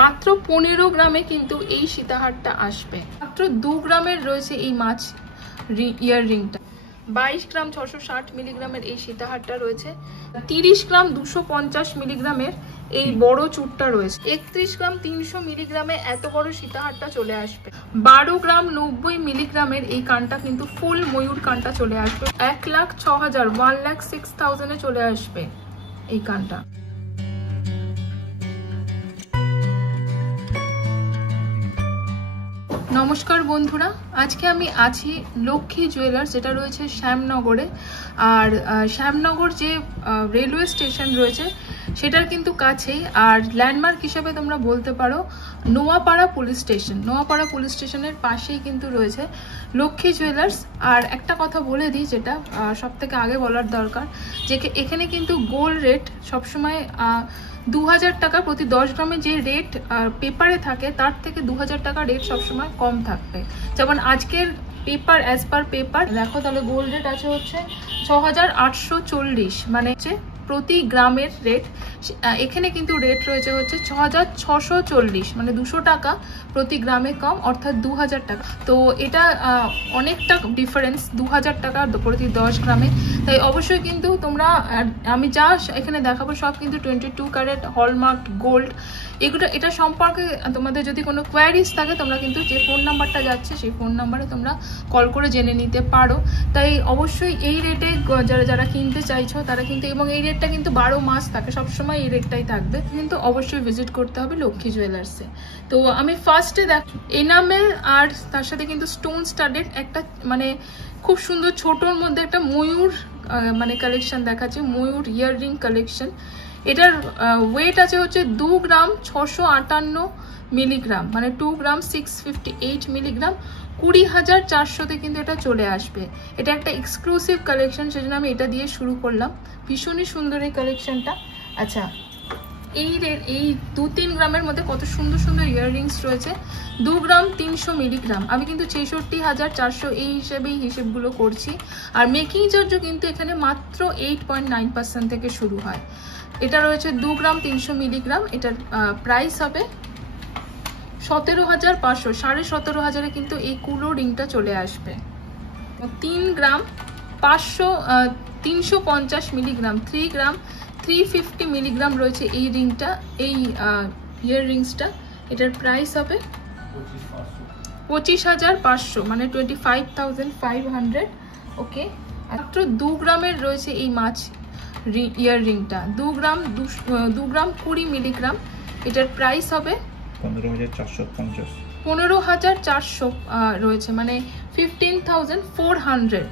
মাত্র 15 গ্রামে কিন্তু এই সীতাহারটা আসবে। মাত্র 2 গ্রামের রয়েছে এই মাছ ইয়াররিংটা। 22 গ্রাম 660 মিলিগ্রামের এই সীতাহারটা রয়েছে। 30 গ্রাম 250 মিলিগ্রামের এই বড় চূড়টা রয়েছে। 31 গ্রাম 300 মিলিগ্রামে এত বড় সীতাহারটা চলে আসবে। 12 গ্রাম 90 মিলিগ্রামের এই কানটা কিন্তু ফুল ময়ূর কানটা চলে আসবে। 1,06,000 1,06,000 এ চলে আসবে এই কানটা। নমস্কার বন্ধুরা, আজকে আমি আছি লক্ষ্মী জুয়েলার্স, যেটা রয়েছে শ্যামনগরে। আর শ্যামনগর যে রেলওয়ে স্টেশন রয়েছে সেটার কিন্তু কাছেই, আর ল্যান্ডমার্ক হিসেবে তোমরা বলতে পারো Noapara police station. Noapara police স্টেশনের পাশেই কিন্তু রয়েছে লক্ষ্মী জুয়েলার্স। আর একটা কথা বলে দিই, যেটা সব থেকে আগে বলার দরকার, যে এখানে কিন্তু গোল্ড রেট সবসময় 2000 টাকা প্রতি 10 গ্রামে যে রেট পেপারে থাকে তার থেকে 2000 টাকা রেট সবসময় কম থাকবে। যেমন আজকের পেপার, অ্যাজ পার পেপার দেখো, তাহলে গোল্ড রেট আছে হচ্ছে 6840, মানে হচ্ছে প্রতি গ্রামের রেট। এখানে কিন্তু রেট রয়েছে হচ্ছে 6640, মানে 200 টাকা প্রতি গ্রামে কম, অর্থাৎ 2000 টাকা। তো এটা অনেকটা ডিফারেন্স 2000 টাকা প্রতি 10 গ্রামে। তাই অবশ্যই কিন্তু তোমরা, আমি যা এখানে দেখাবো সব কিন্তু 22 ক্যারেট হলমার্ক গোল্ড। এটা সম্পর্কে তোমাদের যদি কোনো কোয়ারিজ থাকে তোমরা কিন্তু যে ফোন নাম্বারটা যাচ্ছে সেই ফোন নাম্বারে তোমরা কল করে জেনে নিতে পারো। তাই অবশ্যই এই রেটে যারা কিনতে চাইছো তারা কিন্তু, এবং এই রেটটা কিন্তু 12 মাস থাকে, সবসময় এই রেটটাই থাকবে, কিন্তু অবশ্যই ভিজিট করতে হবে লক্ষ্মী জুয়েলার্সে। তো আমি ফার্স্টে এনামেল আর তার সাথে কিন্তু স্টোন স্টাডেড একটা, মানে খুব সুন্দর ছোটোর মধ্যে একটা ময়ূর মানে কালেকশন দেখাচ্ছে, ময়ূর ইয়াররিং কালেকশন। এটার ওয়েট আছে হচ্ছে 2 গ্রাম 658 মিলিগ্রাম, মানে 2 গ্রাম 658 মিলিগ্রাম। 20,400-তে কিন্তু এটা চলে আসবে। এটা একটা এক্সক্লুসিভ কালেকশন, সেজন্য আমি এটা দিয়ে শুরু করলাম। ভীষণই সুন্দর এই কালেকশনটা। আচ্ছা, এই 2-3 গ্রামের মধ্যে কত সুন্দর সুন্দর ইয়াররিংস রয়েছে। 2 গ্রাম 300 মিলিগ্রাম, আমি কিন্তু 66,400 এই হিসেবগুলো করছি। আর মেকিং চার্জও কিন্তু এখানে মাত্র 8.9% থেকে শুরু হয়। এটা রয়েছে 2 গ্রাম 300 মিলিগ্রাম। এটার প্রাইস হবে 17,500, 17,500 কিন্তু এই কুলো রিংটা চলে আসবে। 3 গ্রাম 350 মিলিগ্রাম, 3 গ্রাম 350 মিলিগ্রাম রয়েছে এই রিংটা, এই ইয়াররিংসটা। এটার প্রাইস হবে 25,500, মানে 25,500। ওকে, মাত্র 2 গ্রামের রয়েছে এই মাছ ইয়াররিংটা। 2 গ্রাম 20 মিলিগ্রাম। এটার প্রাইস হবে 15,450 রয়েছে, মানে 15,400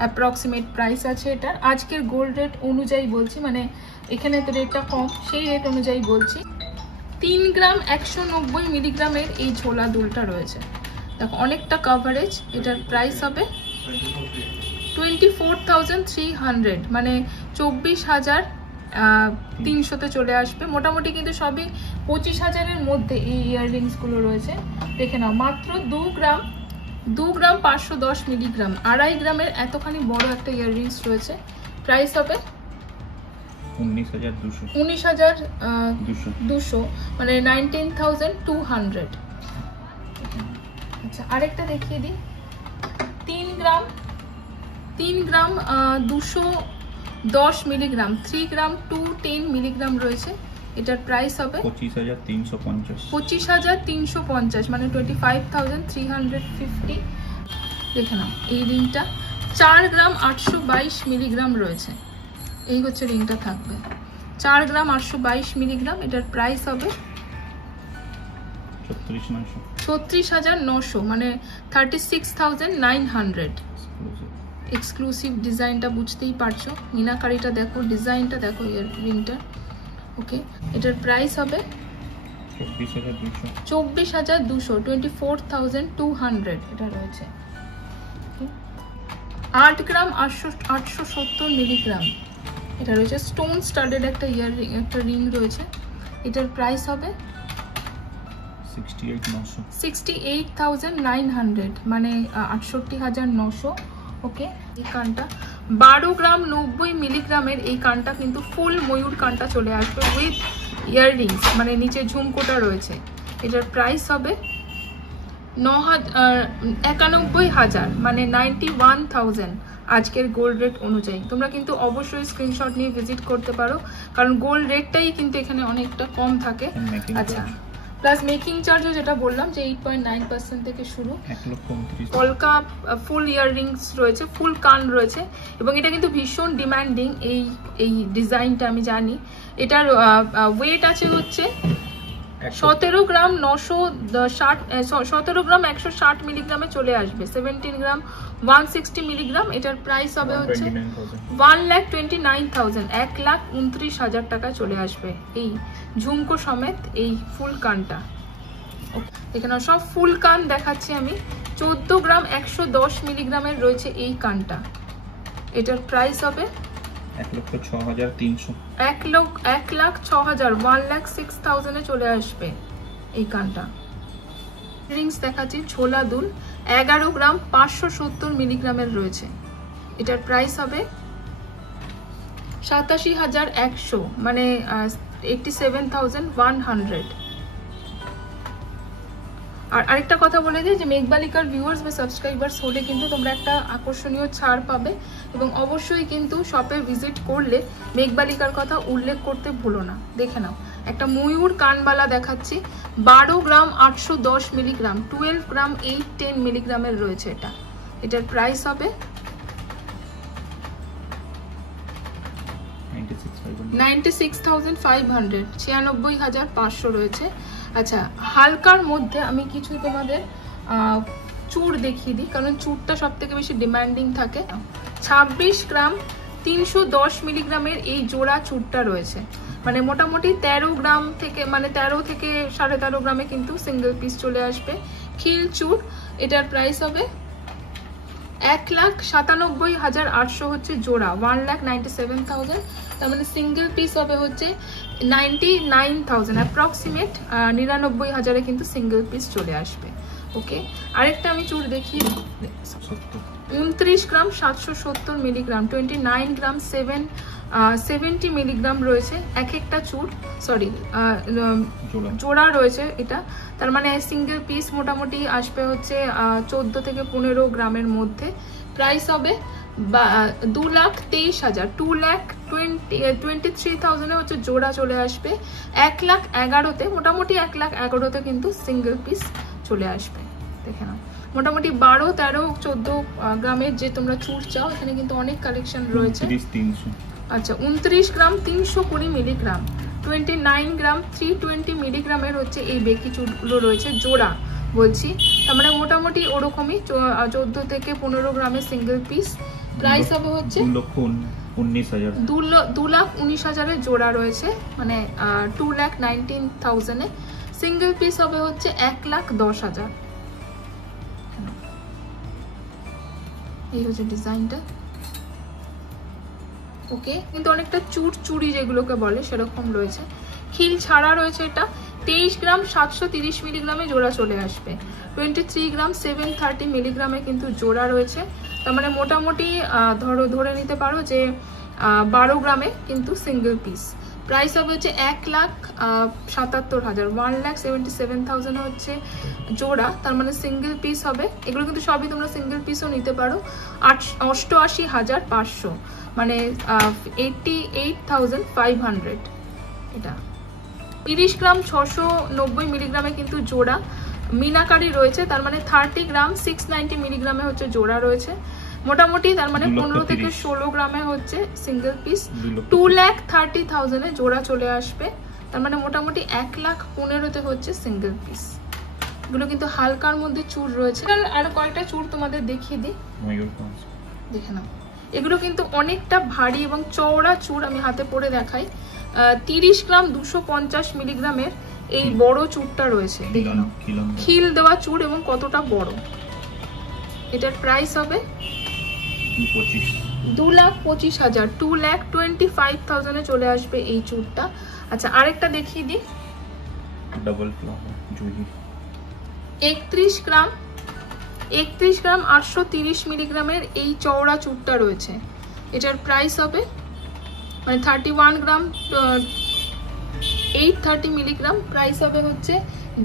অ্যাপ্রক্সিমেট প্রাইস আছে এটার। আজকের গোল্ড রেট অনুযায়ী বলছি, মানে এখানে তো রেটটা কম, সেই রেট অনুযায়ী বলছি। 3 গ্রাম 190 মিলিগ্রামের এই ঝোলা দুলটা রয়েছে, দেখো অনেকটা কভারেজ। এটার প্রাইস হবে 24,300, মানে 24,300-তে চলে আসবে। মোটামুটি কিন্তু সবই 25,000-এর মধ্যে এই ইয়াররিংসগুলো রয়েছে। দেখে নাও, মাত্র 2 গ্রাম 510 মিলিগ্রাম, 2.5 গ্রামের এতখানি বড় একটা ইয়াররিংস রয়েছে। প্রাইস হবে 19,200, মানে 19,200। আচ্ছা, আরেকটা দেখিয়ে দিই। 3 গ্রাম 210 মিলিগ্রাম, 3 গ্রাম 210 মিলিগ্রাম রয়েছে। এটার প্রাইস হবে 25,350, মানে 25,350। দেখে নাও, এই রিংটা 4 গ্রাম 822 মিলিগ্রাম রয়েছে। এই হচ্ছে রিংটা থাকবে 4 গ্রাম 822 মিলিগ্রাম। এটার প্রাইস হবে 36,900, মানে 36,900। এক্সক্লুসিভ ডিজাইনটা বুঝতেই পারছো, মিনাকারিটা দেখো, ডিজাইনটা দেখো ইয়াররিংটা। ওকে, এটার প্রাইস হবে 24,200, 24,200 এটা রয়েছে। 8 গ্রাম 870 মিলিগ্রাম, এটা রয়েছে স্টোন স্টাডেড একটা ইয়াররিং, একটা রিং রয়েছে। এটার প্রাইস হবে 68,900, মানে 68,900। ওকে, এই কানটা 12 গ্রাম 90 মিলিগ্রামের এই কানটা কিন্তু ফুল ময়ূর কানটা চলে আসবে উইথ ইয়াররিংস মানে নিচে ঝুমকোটা রয়েছে, এটার প্রাইস হবে 91,000 মানে 91,000 আজকের গোল্ড রেট অনুযায়ী। তোমরা কিন্তু অবশ্যই স্ক্রিনশট নিয়ে ভিজিট করতে পারো, কারণ গোল্ড রেটটাই কিন্তু এখানে অনেকটা কম থাকে। আচ্ছা, প্লাস মেকিং চার্জও যেটা বললাম যে 8.9% থেকে শুরু। কলকা ফুল ইয়াররিংস রয়েছে, ফুল কান রয়েছে, এবং এটা কিন্তু ভীষণ ডিমান্ডিং এই ডিজাইনটা, আমি জানি। এটার ওয়েট আছে হচ্ছে 17 গ্রাম 160 মিলিগ্রামে চলে আসবে, 17 গ্রাম 160 মিলিগ্রাম। এটার প্রাইস হবে হচ্ছে 1,29,000, 1,29,000 টাকায় চলে আসবে এই ঝুমকো সমেত এই ফুল কানটা। এখানে সব ফুল কান দেখাচ্ছি আমি। 14 গ্রাম 110 মিলিগ্রামের রয়েছে এই কানটা, এটার প্রাইস হবে 1,06,300, 1,06,000 এ চলে আসবে এই কানটা। রিংস দেখাচ্ছি ছোলা দুল, 11 গ্রাম 570 মিলিগ্রামের রয়েছে, এটার প্রাইস হবে 87,100 মানে 87,100। আর আরেকটা কথা বলে দিই যে মেঘবালিকার ভিউয়ার্স বা সাবস্ক্রাইবার্স হলে কিন্তু তোমরা একটা আকর্ষণীয় ছাড় পাবে, এবং অবশ্যই কিন্তু শপে ভিজিট করলে মেঘবালিকার কথা উল্লেখ করতে ভুলো না। দেখে নাও, একটা ময়ূর কানবালা দেখাচ্ছি, 12 গ্রাম 810 মিলিগ্রাম, 12 গ্রাম 810 মিলিগ্রামের রয়েছে এটা, এটার প্রাইস হবে 96,500, 96,500 রয়েছে। আচ্ছা, হালকার মধ্যে আমি কিছু তোমাদের চূড় দেখিয়ে দিই, কারণ চূড়টা সব থেকে বেশি ডিমান্ডিং থাকে। 26 গ্রাম 310 মিলিগ্রামের এই জোড়া চূড়টা রয়েছে, মানে মোটামুটি 13 গ্রাম থেকে মানে 13 থেকে 13.5 গ্রামে কিন্তু সিঙ্গেল পিস চলে আসবে। খিল চূড়, এটার প্রাইস হবে 1,97,800 হচ্ছে জোড়া, 1,97,000, তার মানে সিঙ্গেল পিস হবে হচ্ছে 99,000, অ্যাপ্রক্সিমেট 99,000 কিন্তু সিঙ্গেল পিস চলে আসবে। ওকে, আরেকটা আমি চূড় দেখি, 29 গ্রাম 770 মিলিগ্রাম, 29 গ্রাম 770 মিলিগ্রাম রয়েছে এক একটা চূড়, সরি জোড়া রয়েছে এটা, তার মানে সিঙ্গেল পিস মোটামুটি আসবে হচ্ছে 14 থেকে 15 গ্রামের মধ্যে। প্রাইস হবে 2,23,000, 2,23,000 হচ্ছে জোড়া চলে আসবে। 1,11,000 মোটামুটি 1,11,000 কিন্তু সিঙ্গেল পিস চলে আসবে। দেখে নাও, মোটামুটি 12, 13, 14 গ্রামের যে তোমরা চূড় চাও এখানে কিন্তু অনেক কালেকশন রয়েছে। আচ্ছা, 29 গ্রাম 320 মিলিগ্রাম, 29 গ্রাম 320 মিলিগ্রামের হচ্ছে এই বেকি চূড়গুলো রয়েছে জোড়া বলছি, তার মানে মোটামুটি ওরকমই 14 থেকে 15 গ্রামের সিঙ্গেল পিস। প্রাইস হবে হচ্ছে 2,19,000 জোড়া রয়েছে, মানে 2,19,000 সিঙ্গেল পিস হবে হচ্ছে 1,10,000। এই হচ্ছে ডিজাইনটা। ওকে, কিন্তু অনেকটা চুড়ি যেগুলোকে বলে সেরকম রয়েছে। খিল ছাড়া রয়েছে এটা, 23 গ্রাম 730 মিলিগ্রামে জোড়া চলে আসবে, 23 গ্রাম 730 মিলিগ্রামে কিন্তু জোড়া রয়েছে, তার মানে মোটামুটি ধরে নিতে পারো যে 12 গ্রামে কিন্তু সিঙ্গেল পিস। প্রাইস হবে হচ্ছে 1,77,000, 1,77,000 হচ্ছে জোড়া, তার মানে সিঙ্গেল পিস হবে। এগুলো কিন্তু সবই তোমরা সিঙ্গেল পিসও নিতে পারো। 88,500 মানে 88,500 এটা। 30 গ্রাম 690 মিলিগ্রামে কিন্তু জোড়া মিনাকারি রয়েছে, তার মানে 30 গ্রাম 690 মিলিগ্রামে হচ্ছে জোড়া রয়েছে মোটামুটি, তার মানে 15 থেকে 16 গ্রামে হচ্ছে সিঙ্গেল পিস। 2,30,000 জোড়া চলে আসবে, তার মানে মোটামুটি 1,15,000 হচ্ছে সিঙ্গেল পিস। এগুলো কিন্তু হালকার মধ্যে চূড় রয়েছে। আর কয়েকটা চূড় তোমাদের দেখিয়ে দিই, দেখে নাও। এগুলো কিন্তু অনেকটা ভারী এবং চওড়া চূড়, আমি হাতে পরে দেখাই। 30 গ্রাম 250 মিলিগ্রামের এই বড় চূড়টা রয়েছে, দেখে নাও, খিল দেওয়া চূড় এবং কতটা বড়। এটার প্রাইস হবে 2,25,000, 2,25,000 চলে আসবে এই চূড়টা। আচ্ছা, আরেকটা দেখিয়ে দিই, 31 গ্রাম 830 মিলিগ্রামের এই চওড়া চূড়টা রয়েছে, এটার প্রাইস হবে মানে 31 গ্রাম 830 মিলিগ্রাম, প্রাইস হবে হচ্ছে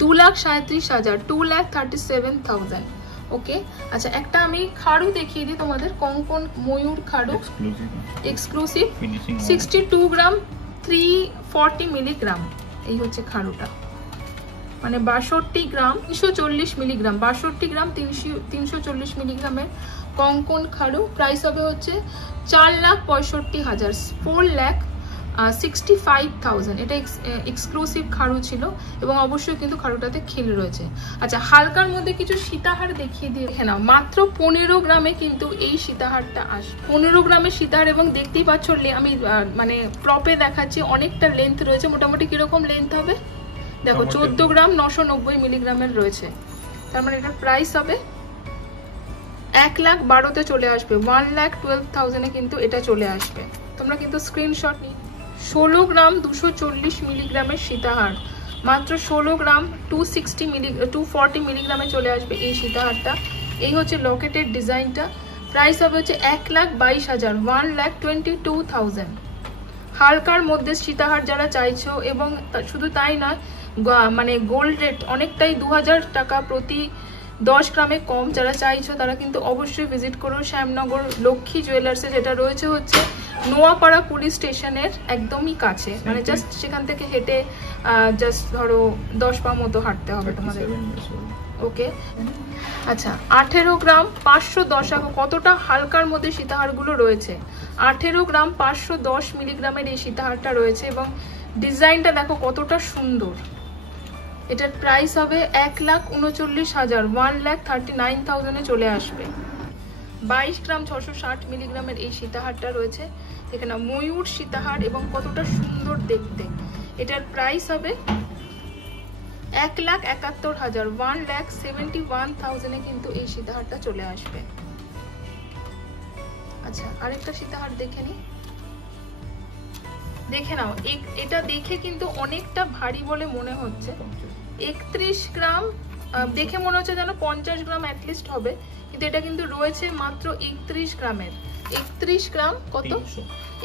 2,37,000, 2,37,000। ওকে, আচ্ছা একটা আমি খাড়ু দেখিয়ে দিই তোমাদের, কঙ্কন ময়ূর খাড়ু এক্সক্লুসিভ, 62 গ্রাম, 340 মিলিগ্রাম। এই হচ্ছে খাড়ুটা, মানে 62 গ্রাম 340 মিলিগ্রাম, 62 গ্রাম 340 মিলিগ্রামের কঙ্কন খাড়ু। প্রাইস হবে হচ্ছে 4,65,000, 4,65,000। এটা এক্সক্লুসিভ খাড়ু ছিল এবং অবশ্যই কিন্তু খাড়ুটাতে খিল রয়েছে। আচ্ছা, হালকার মধ্যে কিছু সীতাহার দেখিয়ে দিয়ে দেখে নাও, মাত্র 15 গ্রামে কিন্তু এই সীতাহারটা আসে। 15 গ্রামের সীতাহার, এবং দেখতেই পাচ্ছ আমি মানে প্রপে দেখাচ্ছি, অনেকটা লেন্থ রয়েছে। মোটামুটি কিরকম লেন্থ হবে দেখো, 14 গ্রাম 990 মিলিগ্রামের রয়েছে। তার মানে এটার প্রাইস হবে 1,12,000-তে চলে আসবে, 1,12,000-এ কিন্তু এটা চলে আসবে। তোমরা কিন্তু স্ক্রিনশট নিয়ে 16 গ্রাম 240 মিলিগ্রামের সীতাহার, মাত্র 16 গ্রাম 240 মিলিগ্রামে চলে আসবে এই সীতাহারটা। এই হচ্ছে লকেটের ডিজাইনটা। প্রাইস হবে হচ্ছে 1,22,000, 1,22,000। হালকার মধ্যে সীতাহার যারা চাইছো, এবং শুধু তাই নয়, মানে গোল্ড রেট অনেকটাই 2,000 টাকা প্রতি 10 গ্রামে কম যারা চাইছো, তারা কিন্তু অবশ্যই ভিজিট করো শ্যামনগর লক্ষ্মী জুয়েলার্সে, যেটা রয়েছে হচ্ছে নোয়াপাড়া পুলিশ স্টেশনের একদমই কাছে। মানে জাস্ট সেখান থেকে হেঁটে জাস্ট ধরো 10 পা মতো হাঁটতে হবে তোমাদের। ওকে, আচ্ছা 18 গ্রাম 510, কতটা হালকার মধ্যে সীতাহারগুলো রয়েছে। 18 গ্রাম 510 মিলিগ্রামের এই সীতাহারটা রয়েছে, এবং ডিজাইনটা দেখো কতটা সুন্দর। এটার প্রাইস হবে 1,39,000, 1,39,000-এ চলে আসবে। 22 গ্রাম 660 মিলিগ্রামের এই সীতাহারটা রয়েছে। এখানে ময়ূর সীতাহার, এবং কতটা সুন্দর দেখতে। এটার প্রাইস হবে 1,71,000, 1,71,000-এ কিন্তু এই সীতাহারটা চলে আসবে। আচ্ছা, আরেকটা সীতাহার দেখে নি, দেখে নাও। এটা দেখে কিন্তু অনেকটা ভারী বলে মনে হচ্ছে। 31 গ্রাম, দেখে মনে হচ্ছে যেন 50 গ্রাম অ্যাটলিস্ট হবে, কিন্তু এটা কিন্তু রয়েছে মাত্র 31 গ্রামের। 31 গ্রাম কত?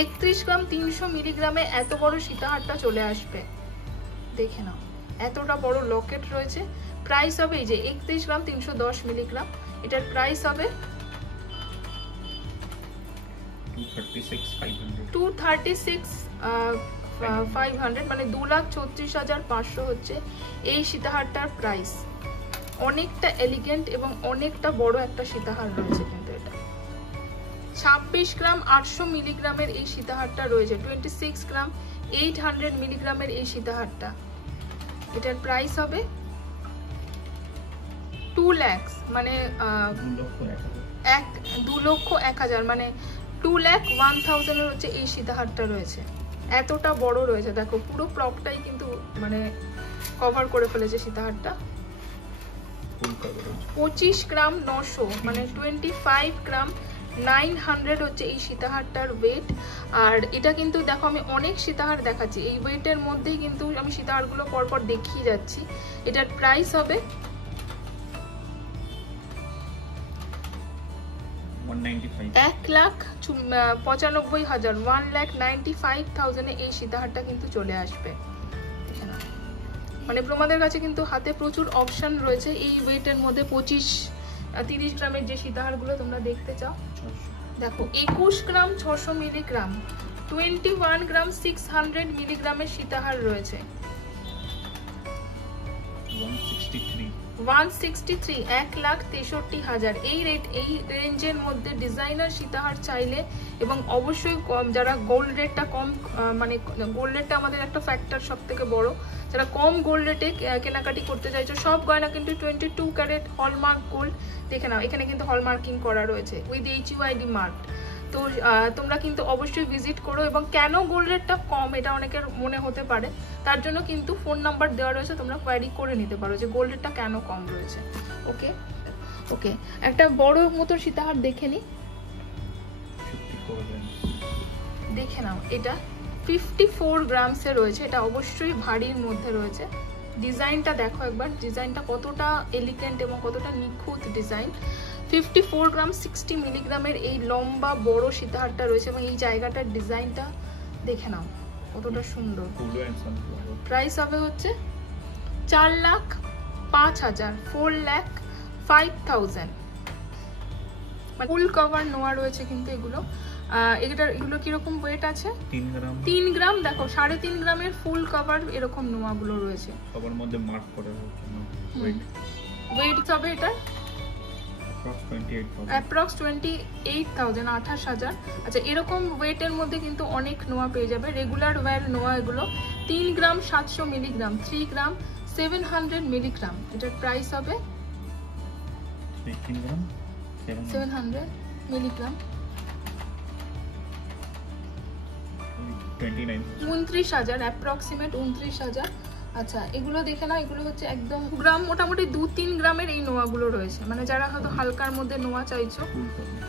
31 গ্রাম 300 মিলিগ্রামে এত বড় সীতাহারটা চলে আসবে। দেখে নাও, এতটা বড় লকেট রয়েছে। প্রাইস হবে এই যে 31 গ্রাম 310 মিলিগ্রাম। এটার প্রাইস হবে 236,500, মানে 2,36,500 হচ্ছে এই সীতাহারটার প্রাইস। অনেকটা এলিগেন্ট এবং অনেকটা বড় একটা সীতাহার রয়েছে কিন্তু এটা। 26 গ্রাম 800 মিলিগ্রামের এই সীতাহারটা রয়েছে, 26 গ্রাম 800 মিলিগ্রামের এই সীতাহারটা। এটার প্রাইস হবে 2 লাখ, মানে 2,01,000, মানে 2,01,000-এর হচ্ছে এই সীতাহারটা রয়েছে। এতটা বড় রয়েছে, দেখো পুরো প্রপটাই কিন্তু মানে কভার করে ফেলেছে সীতাহারটা। 25 গ্রাম 900, মানে 25 গ্রাম 900 হচ্ছে এই সীতাহারটার ওয়েট। আর এটা কিন্তু দেখো, আমি অনেক সীতাহার দেখাচ্ছি, এই ওয়েটের মধ্যেই কিন্তু আমি সীতাহারগুলো পরপর দেখিয়ে যাচ্ছি। এটার প্রাইস হবে 1,95,000, 1,95,000-এ এই সীতাহারটা কিন্তু চলে আসবে। মানে তোমাদের কাছে কিন্তু হাতে প্রচুর অপশন রয়েছে এই ওয়েটের মধ্যে। 25-30 গ্রামের যে সীতাহারগুলো তোমরা দেখতে চাও, দেখো 21 গ্রাম 600 মিলিগ্রাম, 21 গ্রাম 600 মিলিগ্রামের সীতাহার রয়েছে। 163, 1,63,000 এই রেঞ্জের মধ্যে ডিজাইনার সীতাহার চাইলে, এবং অবশ্যই কম, যারা গোল্ড রেটটা কম, মানে গোল্ড রেটটা আমাদের একটা ফ্যাক্টর সব থেকে বড়, যারা কম গোল্ড রেটে কেনাকাটি করতে চাইছো, সব গয়না কিন্তু 22 ক্যারেট হলমার্ক গোল্ড। দেখে নাও, এখানে কিন্তু হলমার্কিং করা রয়েছে উইথ HUID মার্ক। তো তোমরা কিন্তু অবশ্যই ভিজিট করো। এবং কেন গোল্ড রেটটা কম এটা অনেকের মনে হতে পারে, তার জন্য কিন্তু ফোন নাম্বার দেওয়া রয়েছে, তোমরা কোয়ারি করে নিতে পারো যে গোল্ড রেটটা কেন কম রয়েছে। ওকে ওকে, একটা বড় মতো সীতাহার দেখে নি, দেখে নাও। এটা 54 গ্রামসে রয়েছে, এটা অবশ্যই ভারীর মধ্যে রয়েছে। ডিজাইনটা দেখো একবার, ডিজাইনটা কতটা এলিগেন্ট এবং কতটা নিখুঁত ডিজাইন। 54 গ্রাম 60 মিলিগ্রামের এই লম্বা বড় সীতাহারটা রয়েছে, এবং এই জায়গাটার ডিজাইনটা দেখে নাও, কতটা সুন্দর। প্রাইস হবে হচ্ছে 4,05,000, 4,05,000। ফুল কভার নোয়া রয়েছে কিন্তু এগুলো। এগুলো কিরকম ওয়েট আছে? 3 গ্রাম। দেখো 3.5 গ্রামের ফুল কভার এরকম নোয়া গুলো রয়েছে। সবার মধ্যে মার্ক করে ওয়েট হবে এটা অ্যাপ্রক্স 28,000, 28,000। আচ্ছা, এরকম ওয়েটের মধ্যে কিন্তু অনেক নোয়া পেয়ে যাবে। রেগুলার ওয়্যার নোয়া এগুলো 3 গ্রাম 700 মিলিগ্রাম, 3 গ্রাম 700 মিলিগ্রাম। এটার প্রাইস হবে 700 মিলিগ্রাম, 29,000, অ্যাপ্রক্সিমেট 29,000। আচ্ছা, এগুলো দেখে না, এগুলো হচ্ছে একদম গ্রাম, মোটামুটি 2-3 গ্রামের এই নোয়াগুলো রয়েছে। মানে যারা হয়তো হালকার মধ্যে নোয়া চাইছো,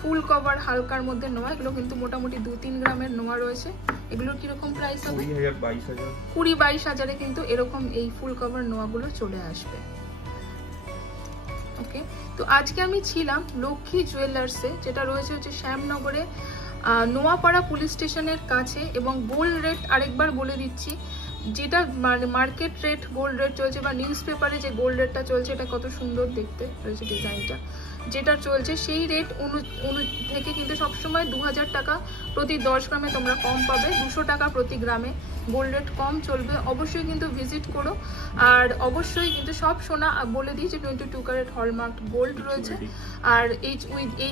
ফুল কভার হালকার মধ্যে নোয়া, এগুলো কিন্তু মোটামুটি 2-3 গ্রামের নোয়া রয়েছে। এগুলোর কিরকম প্রাইস হবে? 20,000-22,000 কিন্তু এরকম এই ফুল কভার নোয়াগুলো চলে আসবে। ওকে, তো আজকে আমি ছিলাম লক্ষ্মী জুয়েলার্সে, যেটা রয়েছে হচ্ছে শ্যামনগরে, নোয়াপাড়া পুলিশ স্টেশনের কাছে। এবং গোল্ড রেট আরেকবার বলে দিচ্ছি, যেটা মার্কেট রেট গোল্ড রেট চলছে বা নিউজ পেপারে যে গোল্ড রেটটা চলছে, এটা কত সুন্দর দেখতে রয়েছে ডিজাইনটা, যেটা চলছে সেই রেট থেকে কিন্তু সবসময় 2,000 টাকা প্রতি 10 গ্রামে তোমরা কম পাবে, 200 টাকা প্রতি গ্রামে গোল্ড রেট কম চলবে। অবশ্যই কিন্তু ভিজিট করো। আর অবশ্যই কিন্তু সব সোনা বলে দিই যে 22 ক্যারেট হলমার্ক গোল্ড রয়েছে, আর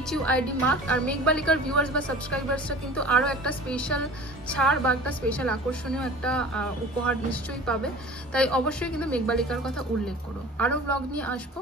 HUID মার্ক। আর মেঘবালিকার ভিউয়ার্স বা সাবস্ক্রাইবার্সরা কিন্তু আরও একটা স্পেশাল ছাড় বা একটা স্পেশাল আকর্ষণীয় একটা উপহার নিশ্চয়ই পাবে। তাই অবশ্যই কিন্তু মেঘবালিকার কথা উল্লেখ করো। আরও ব্লগ নিয়ে আসবো।